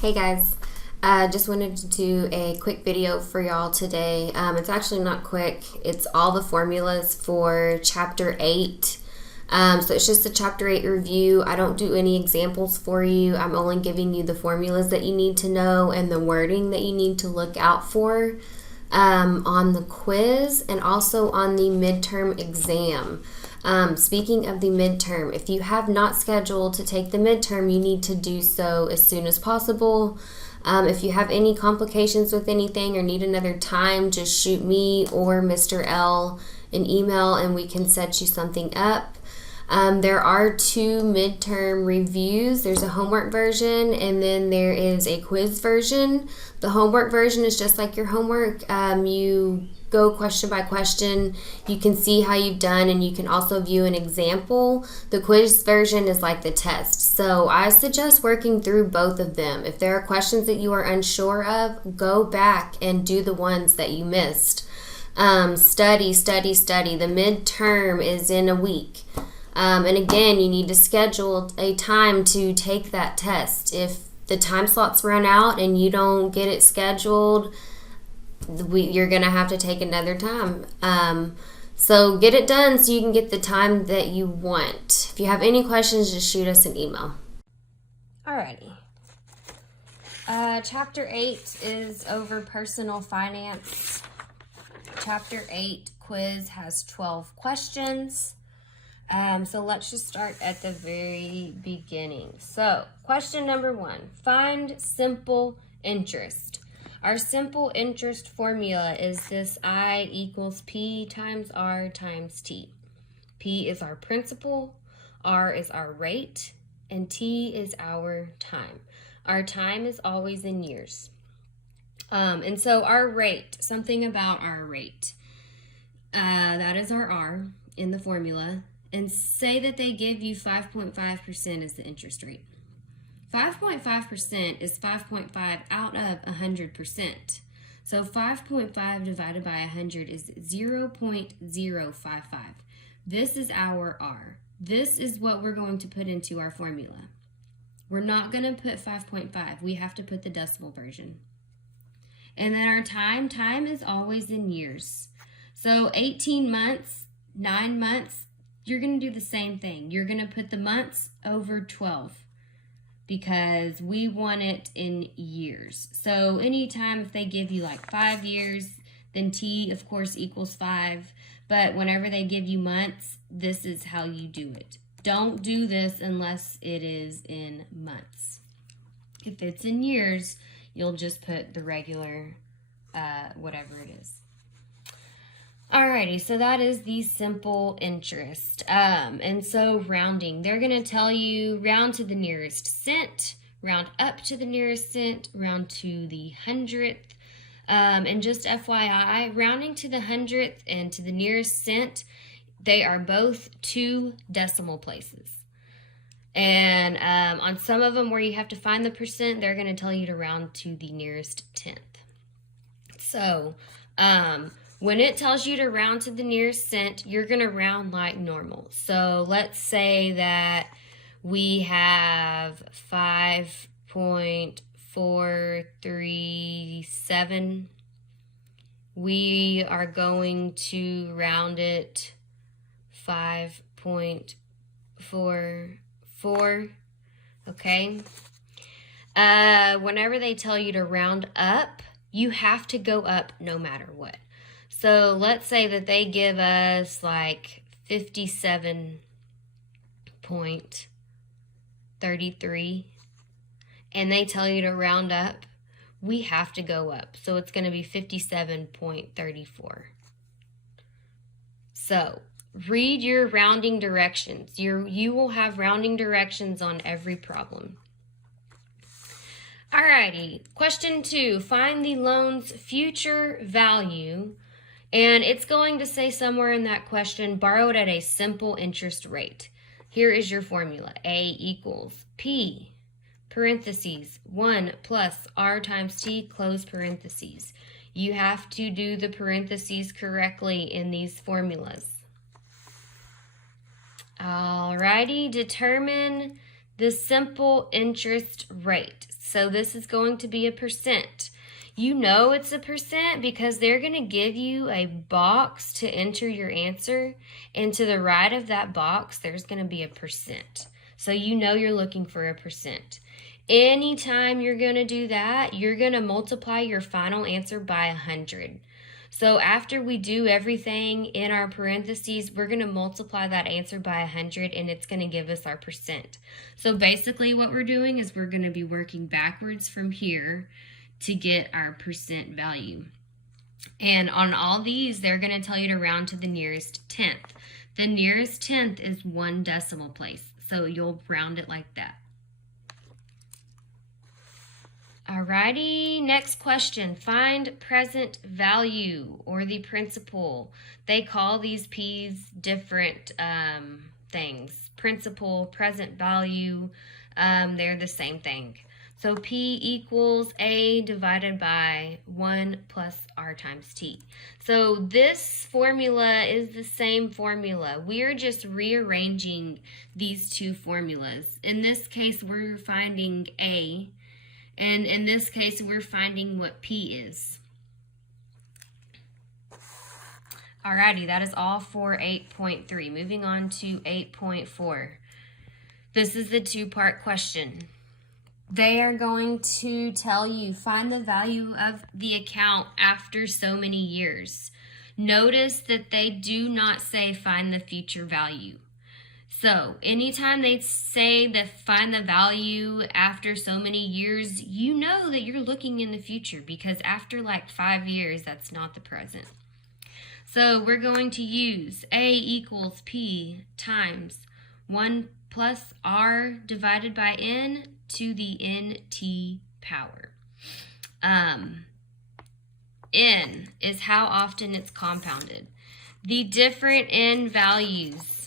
Hey guys, just wanted to do a quick video for y'all today. It's actually not quick, it's all the formulas for chapter 8. So it's just a chapter 8 review. I don't do any examples for you. I'm only giving you the formulas that you need to know and the wording that you need to look out for on the quiz and also on the midterm exam. Speaking of the midterm, if you have not scheduled to take the midterm, you need to do so as soon as possible. If you have any complications with anything or need another time, just shoot me or Mr. L an email and we can set you something up. There are 2 midterm reviews. There's a homework version and then there is a quiz version. The homework version is just like your homework. You go question by question. You can see how you've done and you can also view an example. The quiz version is like the test. So I suggest working through both of them. If there are questions that you are unsure of, go back and do the ones that you missed. Study. The midterm is in a week. And again, you need to schedule a time to take that test. If the time slots run out and you don't get it scheduled, you're going to have to take another time. So get it done so you can get the time that you want. If you have any questions, just shoot us an email. Alrighty. Chapter 8 is over personal finance. Chapter 8 quiz has 12 questions. So let's just start at the very beginning. So question number 1, find simple interest. Our simple interest formula is this I equals P times R times T. P is our principal, R is our rate, and T is our time. Our time is always in years. And so our rate, something about our rate, that is our R in the formula. And say that they give you 5.5% as the interest rate. 5.5% is 5.5 out of 100%. So 5.5 divided by 100 is 0.055. This is our R. This is what we're going to put into our formula. We're not going to put 5.5. We have to put the decimal version. And then our time is always in years. So 18 months, 9 months, you're going to do the same thing. You're going to put the months over 12 because we want it in years. So anytime if they give you like 5 years, then T, of course, equals 5. But whenever they give you months, this is how you do it. Don't do this unless it is in months. If it's in years, you'll just put the regular whatever it is. Alrighty, so that is the simple interest. And so rounding, they're going to tell you round to the nearest cent, round up to the nearest cent, round to the hundredth. And just FYI, rounding to the hundredth and to the nearest cent, they are both 2 decimal places. And on some of them where you have to find the percent, they're going to tell you to round to the nearest tenth. So, when it tells you to round to the nearest cent, you're going to round like normal. So let's say that we have 5.437. We are going to round it 5.44. Okay. Whenever they tell you to round up, you have to go up no matter what. So let's say that they give us like 57.33 and they tell you to round up, we have to go up. So it's going to be 57.34. So read your rounding directions. You will have rounding directions on every problem. Alrighty, question 2, find the loan's future value. And it's going to say somewhere in that question, borrowed at a simple interest rate. Here is your formula. A equals P, parentheses, 1 plus R times T, close parentheses. You have to do the parentheses correctly in these formulas. Alrighty, determine the simple interest rate. So this is going to be a percent. You know it's a percent because they're going to give you a box to enter your answer, and to the right of that box there's going to be a percent. So you know you're looking for a percent. Anytime you're going to do that, you're going to multiply your final answer by 100. So after we do everything in our parentheses, we're going to multiply that answer by 100, and it's going to give us our percent. So basically what we're doing is we're going to be working backwards from here to get our percent value. And on all these, they're going to tell you to round to the nearest tenth. The nearest tenth is 1 decimal place, so you'll round it like that. Alrighty, next question. Find present value or the principal. They call these P's different things. Principal, present value, they're the same thing. So P equals A divided by 1 plus R times T. So this formula is the same formula. We are just rearranging these two formulas. In this case, we're finding A. And in this case, we're finding what P is. Alrighty, that is all for 8.3. Moving on to 8.4. This is the two-part question. They are going to tell you, find the value of the account after so many years. Notice that they do not say find the future value. So anytime they say that find the value after so many years, you know that you're looking in the future, because after like 5 years, that's not the present. So we're going to use A equals P times 1 plus R divided by N to the NT power. N is how often it's compounded. The different N values.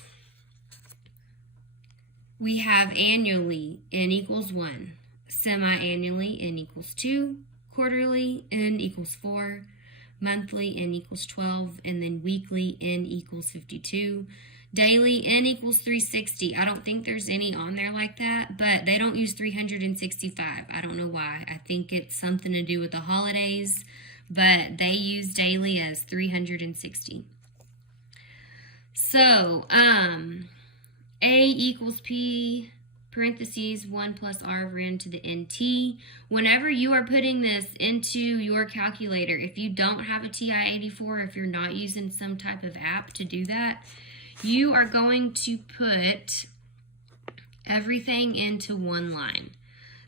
We have annually, N equals 1. Semi-annually, N equals 2. Quarterly, N equals 4. Monthly, N equals 12. And then weekly, N equals 52. Daily, N equals 360. I don't think there's any on there like that, but they don't use 365. I don't know why. I think it's something to do with the holidays, but they use daily as 360. So, A equals P, parentheses, 1 plus R over N to the NT. Whenever you are putting this into your calculator, if you don't have a TI-84, if you're not using some type of app to do that, you are going to put everything into one line.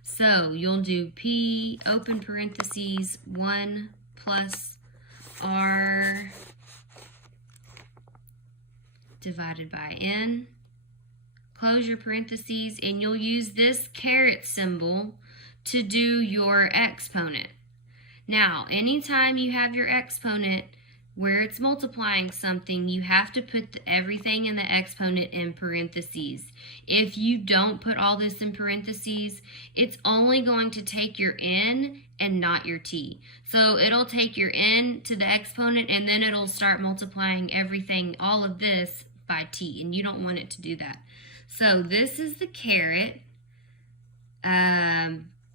So you'll do P, open parentheses, 1 plus R divided by N. Close your parentheses, and you'll use this caret symbol to do your exponent. Now, anytime you have your exponent where it's multiplying something, you have to put everything in the exponent in parentheses. If you don't put all this in parentheses, it's only going to take your N and not your T. So it'll take your N to the exponent, and then it'll start multiplying everything, all of this, by T, and you don't want it to do that. So this is the caret.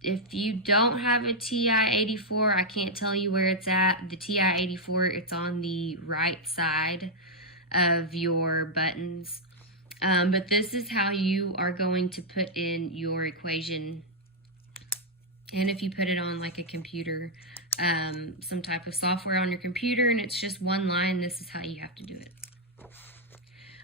If you don't have a TI-84, I can't tell you where it's at. The TI-84, it's on the right side of your buttons. But this is how you are going to put in your equation. And if you put it on like a computer, some type of software on your computer, and it's just one line, this is how you have to do it.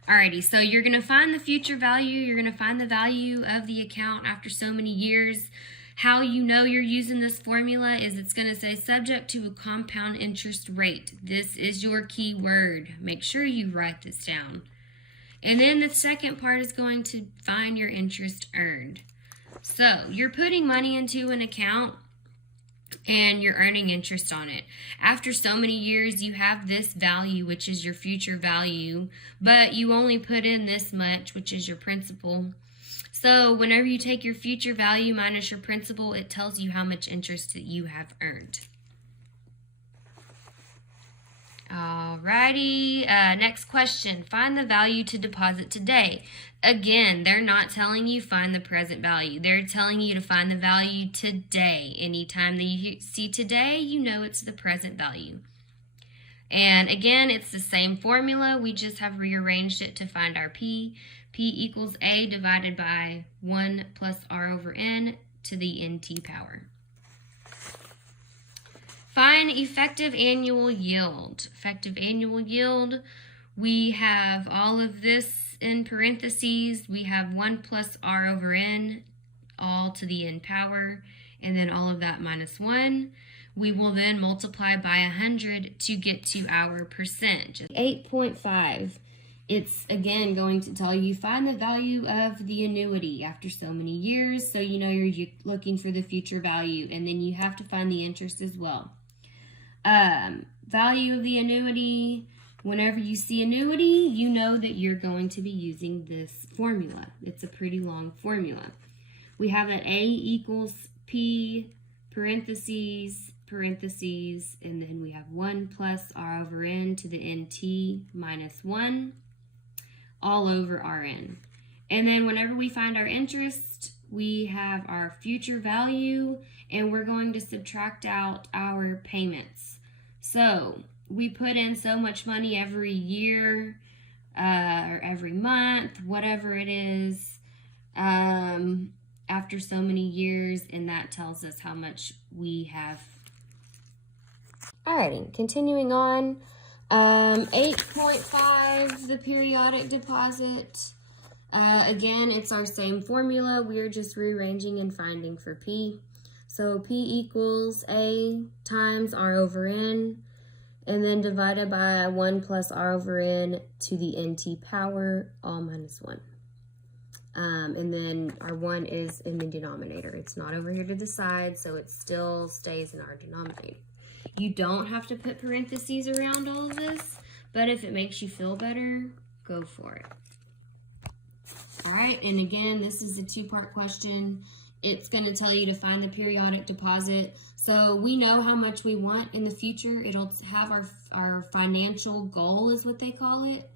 Alrighty, so you're going to find the future value. You're going to find the value of the account after so many years. How you know you're using this formula is it's going to say subject to a compound interest rate. This is your key word. Make sure you write this down. And then the second part is going to find your interest earned. So you're putting money into an account and you're earning interest on it. After so many years, you have this value, which is your future value, but you only put in this much, which is your principal. So whenever you take your future value minus your principal, it tells you how much interest that you have earned. Alrighty, next question. Find the value to deposit today. Again, they're not telling you find the present value. They're telling you to find the value today. Anytime that you see today, you know it's the present value. And again, it's the same formula. We just have rearranged it to find our P. P equals A divided by 1 plus R over N to the NT power. Find effective annual yield. Effective annual yield, we have all of this in parentheses. We have 1 plus R over N, all to the N power, and then all of that minus 1. We will then multiply by 100 to get to our percent. 8.5, it's again going to tell you find the value of the annuity after so many years. So you know you're looking for the future value, and then you have to find the interest as well. Value of the annuity, whenever you see annuity, you know that you're going to be using this formula. It's a pretty long formula. We have that A equals P, parentheses, parentheses, and then we have 1 plus R over N to the NT minus 1, all over Rn. And then whenever we find our interest, we have our future value, and we're going to subtract out our payments. So we put in so much money every year or every month, whatever it is, after so many years, and that tells us how much we have. Alrighty, continuing on. 8.5, the periodic deposit. Again, it's our same formula. We're just rearranging and finding for P. So P equals A times R over N, and then divided by 1 plus R over N to the NT power, all minus 1. And then our 1 is in the denominator. It's not over here to the side, so it still stays in our denominator. You don't have to put parentheses around all of this, but if it makes you feel better, go for it. All right, and again, this is a two-part question. It's going to tell you to find the periodic deposit. So we know how much we want in the future. It'll have our financial goal is what they call it.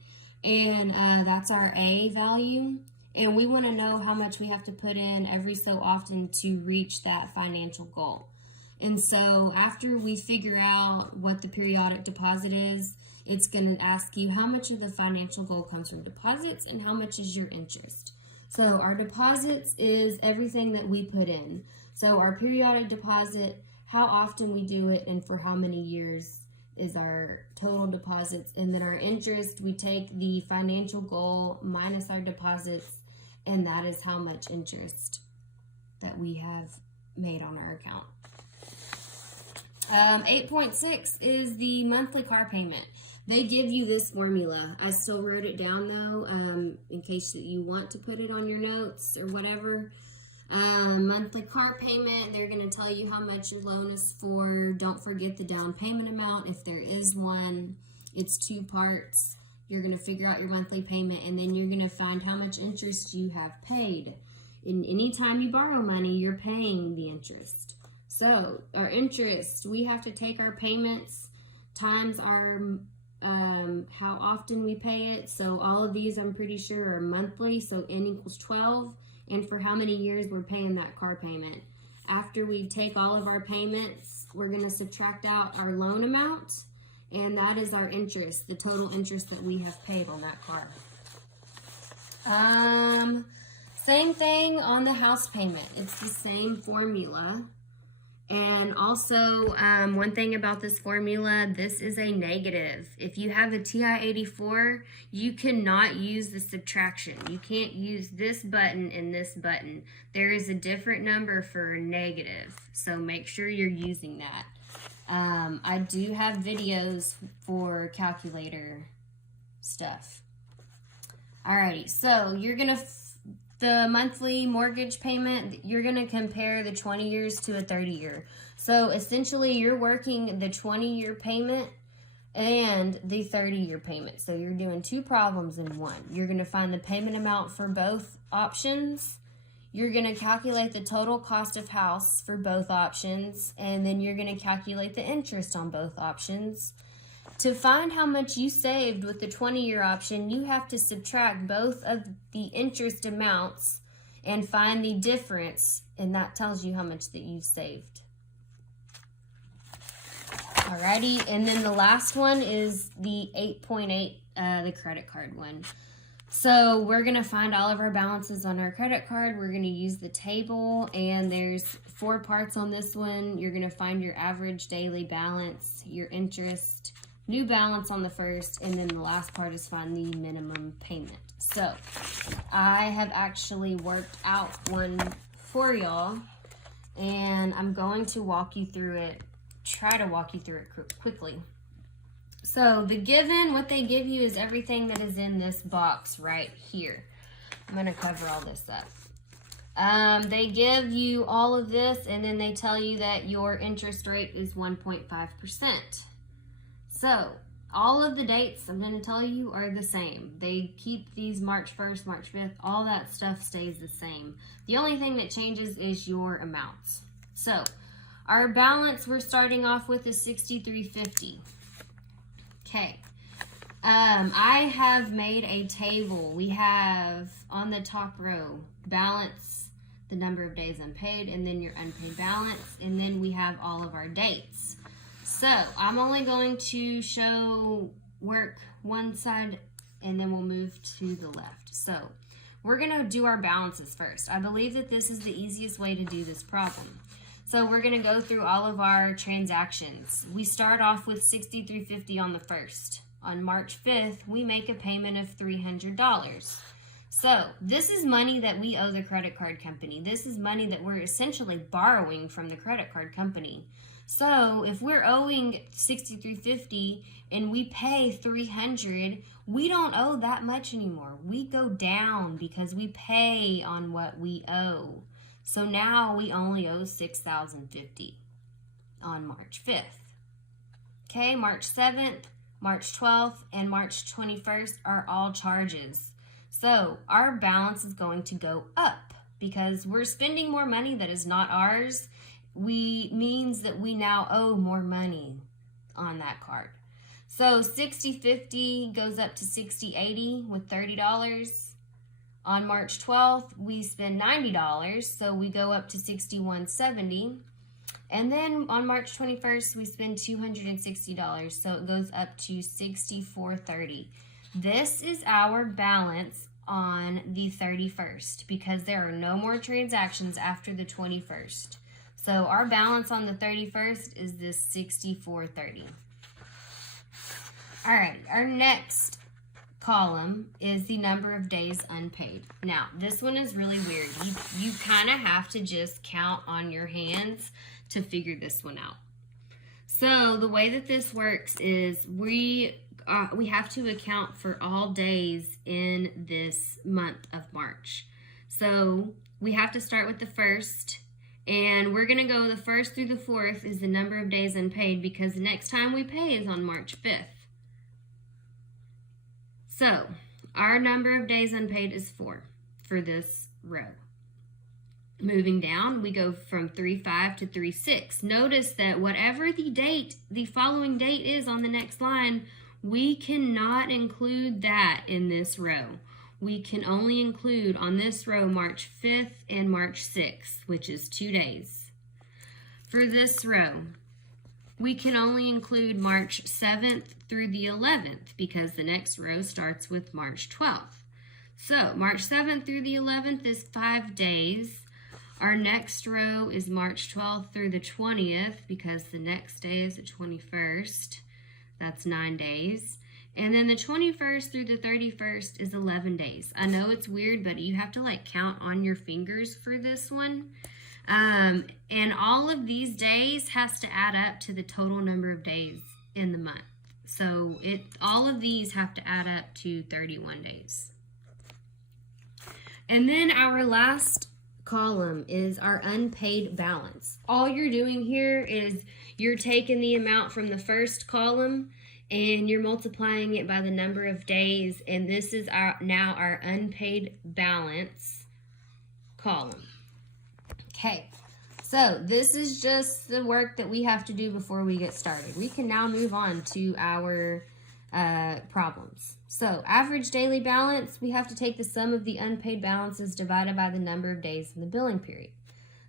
And that's our A value. And we want to know how much we have to put in every so often to reach that financial goal. And so after we figure out what the periodic deposit is, it's going to ask you how much of the financial goal comes from deposits and how much is your interest. So our deposits is everything that we put in. So our periodic deposit, how often we do it and for how many years is our total deposits. And then our interest, we take the financial goal minus our deposits, and that is how much interest that we have made on our account. 8.6 is the monthly car payment. They give you this formula. I still wrote it down though, in case that you want to put it on your notes or whatever. Monthly car payment, they're going to tell you how much your loan is for. Don't forget the down payment amount if there is one. It's 2 parts. You're going to figure out your monthly payment, and then you're going to find how much interest you have paid. And anytime you borrow money, you're paying the interest. So our interest, we have to take our payments times our how often we pay it. So all of these I'm pretty sure are monthly, so N equals 12, and for how many years we're paying that car payment. After we take all of our payments, we're going to subtract out our loan amount, and that is our interest, the total interest that we have paid on that car. Same thing on the house payment. It's the same formula. And also, one thing about this formula, this is a negative. If you have a TI-84, you cannot use the subtraction. You can't use this button and this button. There is a different number for a negative, so make sure you're using that. I do have videos for calculator stuff. Alrighty, so you're going to... The monthly mortgage payment, you're going to compare the 20 years to a 30-year. So essentially, you're working the 20-year payment and the 30-year payment. So you're doing 2 problems in one. You're going to find the payment amount for both options. You're going to calculate the total cost of house for both options. And then you're going to calculate the interest on both options. To find how much you saved with the 20-year option, you have to subtract both of the interest amounts and find the difference, and that tells you how much that you saved. Alrighty, and then the last one is the 8.8, the credit card one. So we're going to find all of our balances on our credit card. We're going to use the table, and there's 4 parts on this one. You're going to find your average daily balance, your interest, new balance on the first, and then the last part is find the minimum payment. So I have actually worked out one for y'all, and I'm going to walk you through it, try to walk you through it quickly. So the given, what they give you is everything that is in this box right here. I'm going to cover all this up. They give you all of this, and then they tell you that your interest rate is 1.5%. So all of the dates I'm going to tell you are the same. They keep these March 1st, March 5th, all that stuff stays the same. The only thing that changes is your amounts. So our balance we're starting off with is $63.50. Okay, I have made a table. We have on the top row, balance, the number of days unpaid, and then your unpaid balance, and then we have all of our dates. So I'm only going to work one side, and then we'll move to the left. So we're gonna do our balances first. I believe that this is the easiest way to do this problem. So we're going to go through all of our transactions. We start off with $63.50 on the first. On March 5th, we make a payment of $300. So this is money that we owe the credit card company. This is money that we're essentially borrowing from the credit card company. So if we're owing $63.50 and we pay $300, we don't owe that much anymore. We go down because we pay on what we owe. So now we only owe $6,050 on March 5th. Okay, March 7th, March 12th, and March 21st are all charges. So our balance is going to go up because we're spending more money that is not ours. Means that we now owe more money on that card. So $60.50 goes up to $60.80 with $30. On March 12th, we spend $90, so we go up to $61.70. And then on March 21st, we spend $260, so it goes up to $64.30. This is our balance on the 31st because there are no more transactions after the 21st. So our balance on the 31st is this $64.30. All right, our next column is the number of days unpaid. Now, this one is really weird. You kind of have to just count on your hands to figure this one out. So the way that this works is we have to account for all days in this month of March. So we have to start with the first, and we're going to go the 1st through the 4th is the number of days unpaid because the next time we pay is on March 5th. So, our number of days unpaid is 4 for this row. Moving down, we go from 3/5 to 3/6. Notice that whatever the following date is on the next line, we cannot include that in this row. We can only include on this row March 5th and March 6th, which is 2 days. For this row, we can only include March 7th through the 11th because the next row starts with March 12th. So March 7th through the 11th is 5 days. Our next row is March 12th through the 20th because the next day is the 21st. That's 9 days. And then the 21st through the 31st is 11 days. I know it's weird, but you have to count on your fingers for this one. And all of these days has to add up to the total number of days in the month. So all of these have to add up to 31 days. And then our last column is our unpaid balance. All you're doing here is you're taking the amount from the first column and you're multiplying it by the number of days, and this is now our unpaid balance column. Okay, So this is just the work that we have to do before we get started. We can now move on to our problems. So average daily balance, we have to take the sum of the unpaid balances divided by the number of days in the billing period.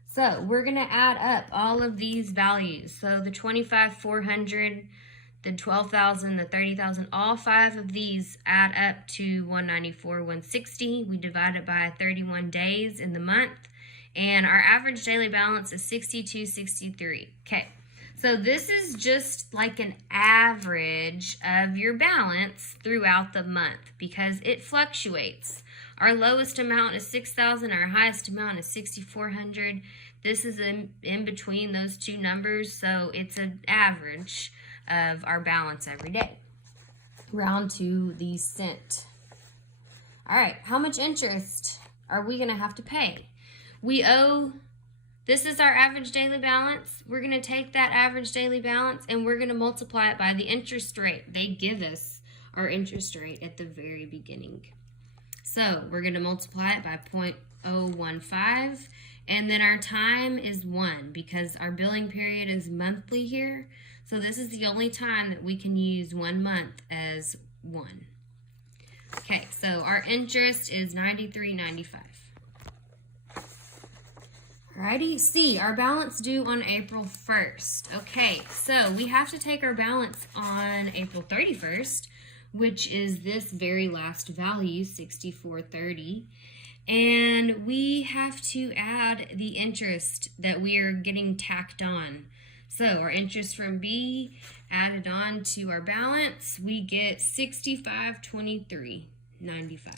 So we're going to add up all of these values. So the 25,400, the 12,000, the 30,000, all 5 of these add up to 194,160. We divide it by 31 days in the month, and our average daily balance is 62.63. Okay, so this is just like an average of your balance throughout the month because it fluctuates. Our lowest amount is 6,000. Our highest amount is 6,400. This is in between those two numbers, so it's an average of our balance every day. Round to the cent. All right, how much interest are we going to have to pay? We owe, this is our average daily balance. We're going to take that average daily balance and we're going to multiply it by the interest rate. They give us our interest rate at the very beginning. So we're going to multiply it by 0.015, and then our time is 1 because our billing period is monthly here. So this is the only time that we can use 1 month as 1. Okay, so our interest is $93.95. Alrighty, C, our balance due on April 1st. Okay, so we have to take our balance on April 31st, which is this very last value, 64.30. And we have to add the interest that we are getting tacked on. So our interest from B added on to our balance, we get 65.23.95.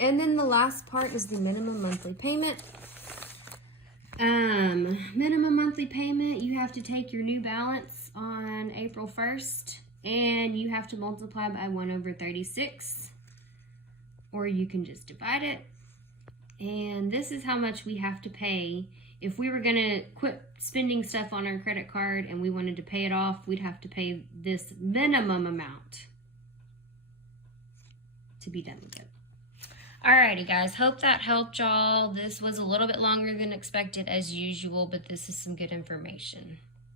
And then the last part is the minimum monthly payment. Minimum monthly payment, you have to take your new balance on April 1st and you have to multiply by 1/36, or you can just divide it. And this is how much we have to pay. If we were going to quit spending stuff on our credit card and we wanted to pay it off, we'd have to pay this minimum amount to be done with it. Alrighty guys, hope that helped y'all. This was a little bit longer than expected as usual, but this is some good information.